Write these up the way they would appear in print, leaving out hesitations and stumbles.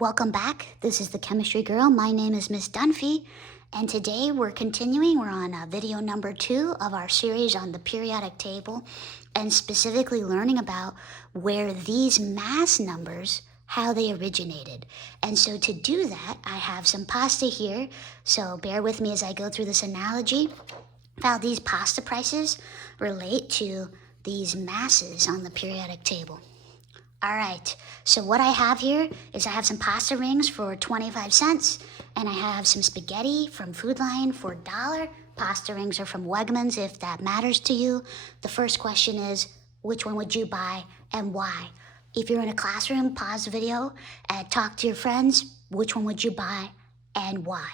Welcome back. This is the Chemistry Girl. My name is Miss Dunphy, and today we're continuing. We're on video number 2 of our series on the periodic table, and specifically learning about where these mass numbers, how they originated. And so to do that, I have some pasta here, so bear with me as I go through this analogy of how these pasta prices relate to these masses on the periodic table. All right, so what I have here is I have some pasta rings for 25 cents, and I have some spaghetti from Food Lion for $1. Pasta rings are from Wegmans, if that matters to you. The first question is, which one would you buy and why? If you're in a classroom, pause the video and talk to your friends. Which one would you buy and why?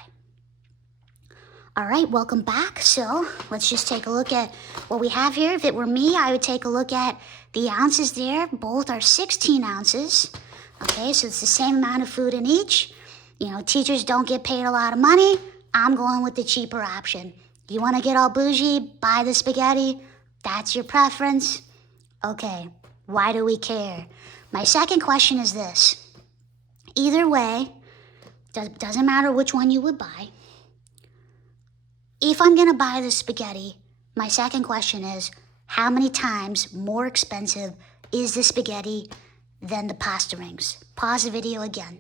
All right, welcome back. So let's just take a look at what we have here. If it were me, I would take a look at the ounces there. Both are 16 ounces. Okay, so it's the same amount of food in each. You know, teachers don't get paid a lot of money. I'm going with the cheaper option. You want to get all bougie, buy the spaghetti. That's your preference. Okay, why do we care? My second question is this. Either way, doesn't matter which one you would buy. If I'm going to buy the spaghetti, my second question is, how many times more expensive is the spaghetti than the pasta rings? Pause the video again.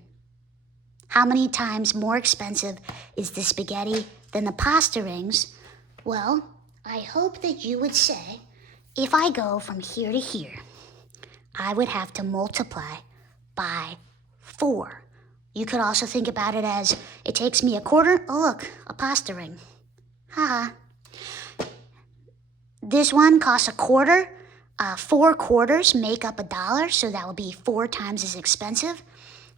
How many times more expensive is the spaghetti than the pasta rings? Well, I hope that you would say, if I go from here to here, I would have to multiply by 4. You could also think about it as, it takes me a quarter. Oh, look, a pasta ring. Haha. This one costs a quarter. 4 quarters make up $1, so that would be 4 times as expensive.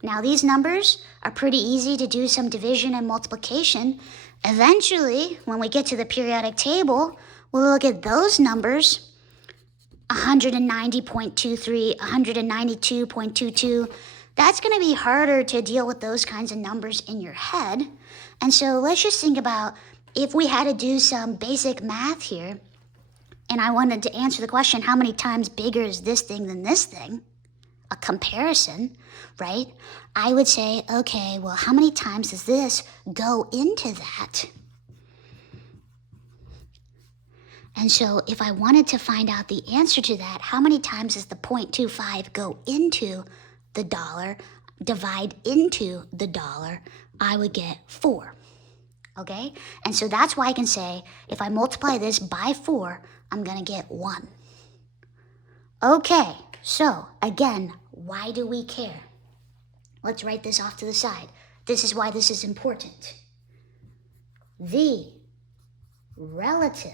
Now these numbers are pretty easy to do some division and multiplication. Eventually, when we get to the periodic table, we'll look at those numbers. 190.23, 192.22. That's going to be harder to deal with those kinds of numbers in your head. And so let's just think about if we had to do some basic math here, and I wanted to answer the question, how many times bigger is this thing than this thing? A comparison, right? I would say, okay, well, how many times does this go into that? And so if I wanted to find out the answer to that, how many times does the 0.25 go into the dollar, divide into the dollar, I would get 4. Okay? And so that's why I can say, if I multiply this by 4, I'm going to get 1. Okay, so again, why do we care? Let's write this off to the side. This is why this is important. The relative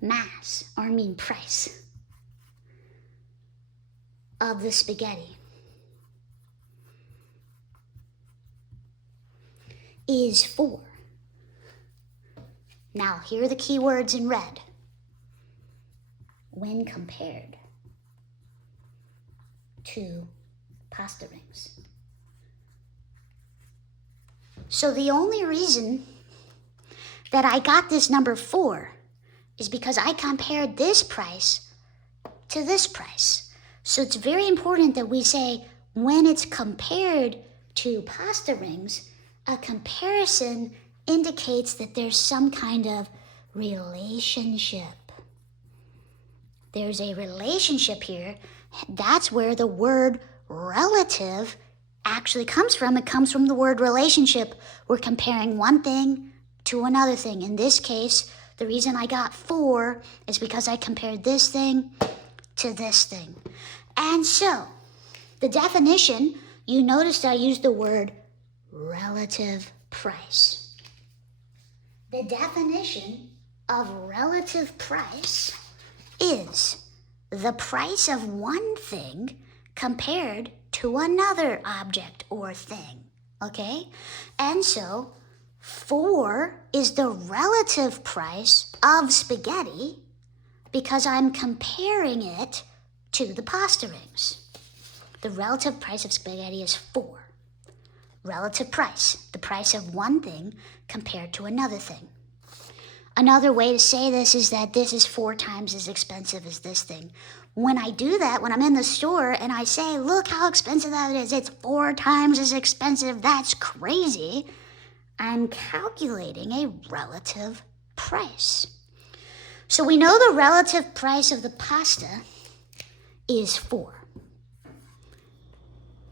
mass, or price, of the spaghetti is 4. Now, here are the key words in red. When compared to pasta rings. So the only reason that I got this number 4 is because I compared this price to this price. So it's very important that we say when it's compared to pasta rings, a comparison indicates that there's some kind of relationship. There's a relationship here. That's where the word relative actually comes from. It comes from the word relationship. We're comparing one thing to another thing. In this case, the reason I got 4 is because I compared this thing to this thing. And so, the definition, you noticed I used the word relative price. The definition of relative price is the price of one thing compared to another object or thing, okay? And so, 4 is the relative price of spaghetti because I'm comparing it to the pasta rings. The relative price of spaghetti is 4. Relative price, the price of one thing compared to another thing. Another way to say this is that this is 4 times as expensive as this thing. When I do that, when I'm in the store and I say, look how expensive that is, it's 4 times as expensive, that's crazy, I'm calculating a relative price. So we know the relative price of the pasta is 4.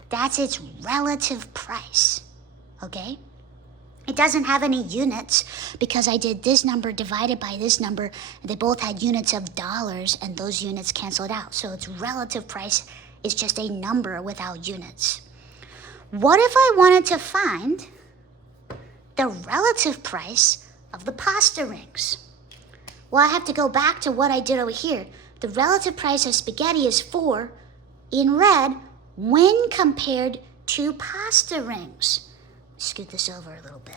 That's its relative price, okay? It doesn't have any units because I did this number divided by this number. They both had units of dollars and those units canceled out. So its relative price is just a number without units. What if I wanted to find the relative price of the pasta rings? Well, I have to go back to what I did over here. The relative price of spaghetti is 4 in red when compared to pasta rings. Scoot this over a little bit.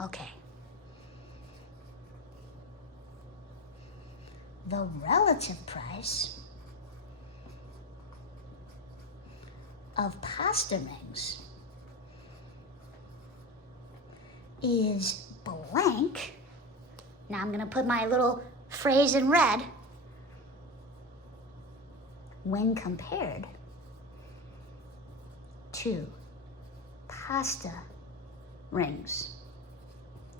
Okay. The relative price of pasta rings is blank. Now I'm going to put my little phrase in red. When compared to pasta rings.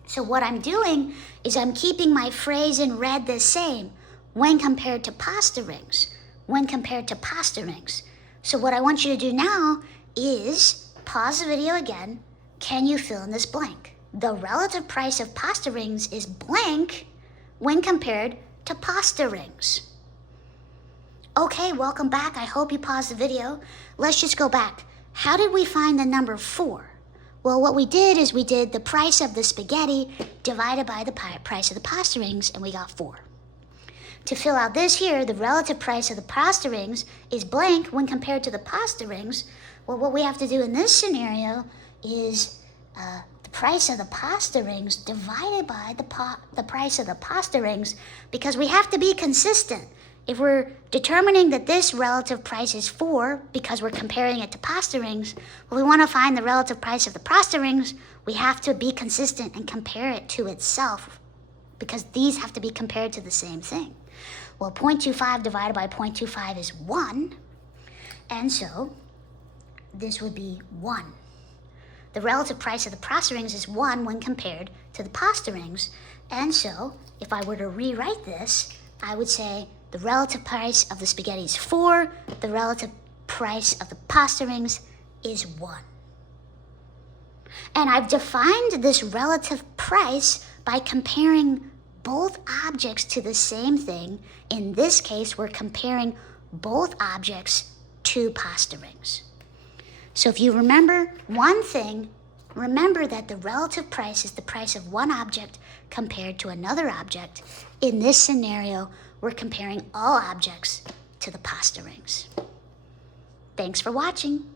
So what I'm doing is I'm keeping my phrase in red the same when compared to pasta rings. When compared to pasta rings. So what I want you to do now is pause the video again. Can you fill in this blank? The relative price of pasta rings is blank when compared to pasta rings. Okay, welcome back. I hope you paused the video. Let's just go back. How did we find the number 4? Well, what we did is we did the price of the spaghetti divided by the price of the pasta rings, and we got 4. To fill out this here, the relative price of the pasta rings is blank when compared to the pasta rings. Well, what we have to do in this scenario is the price of the pasta rings divided by the price of the pasta rings, because we have to be consistent. If we're determining that this relative price is 4 because we're comparing it to pasta rings, well, we want to find the relative price of the pasta rings, we have to be consistent and compare it to itself, because these have to be compared to the same thing. Well, 0.25 divided by 0.25 is 1, and so this would be 1. The relative price of the pasta rings is 1 when compared to the pasta rings, and so if I were to rewrite this, I would say the relative price of the spaghetti is 4, the relative price of the pasta rings is 1. And I've defined this relative price by comparing both objects to the same thing. In this case, we're comparing both objects to pasta rings. So if you remember one thing, remember that the relative price is the price of one object compared to another object. In this scenario, we're comparing all objects to the pasta rings. Thanks for watching.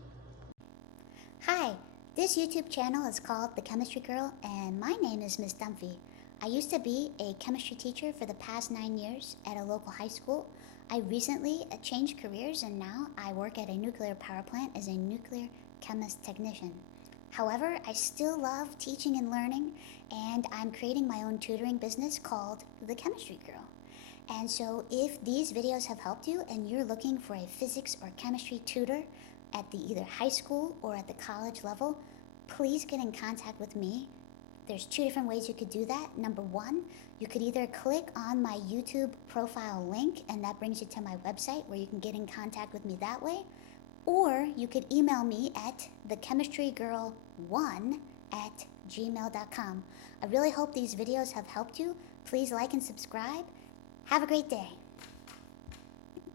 Hi, this YouTube channel is called The Chemistry Girl, and my name is Ms. Dunphy. I used to be a chemistry teacher for the past 9 years at a local high school. I recently changed careers, and now I work at a nuclear power plant as a nuclear chemist technician. However, I still love teaching and learning, and I'm creating my own tutoring business called The Chemistry Girl. And so if these videos have helped you and you're looking for a physics or chemistry tutor at the either high school or at the college level, please get in contact with me. There's 2 different ways you could do that. Number 1, you could either click on my YouTube profile link, and that brings you to my website where you can get in contact with me that way. Or you could email me at thechemistrygirl1@gmail.com. I really hope these videos have helped you. Please like and subscribe. Have a great day.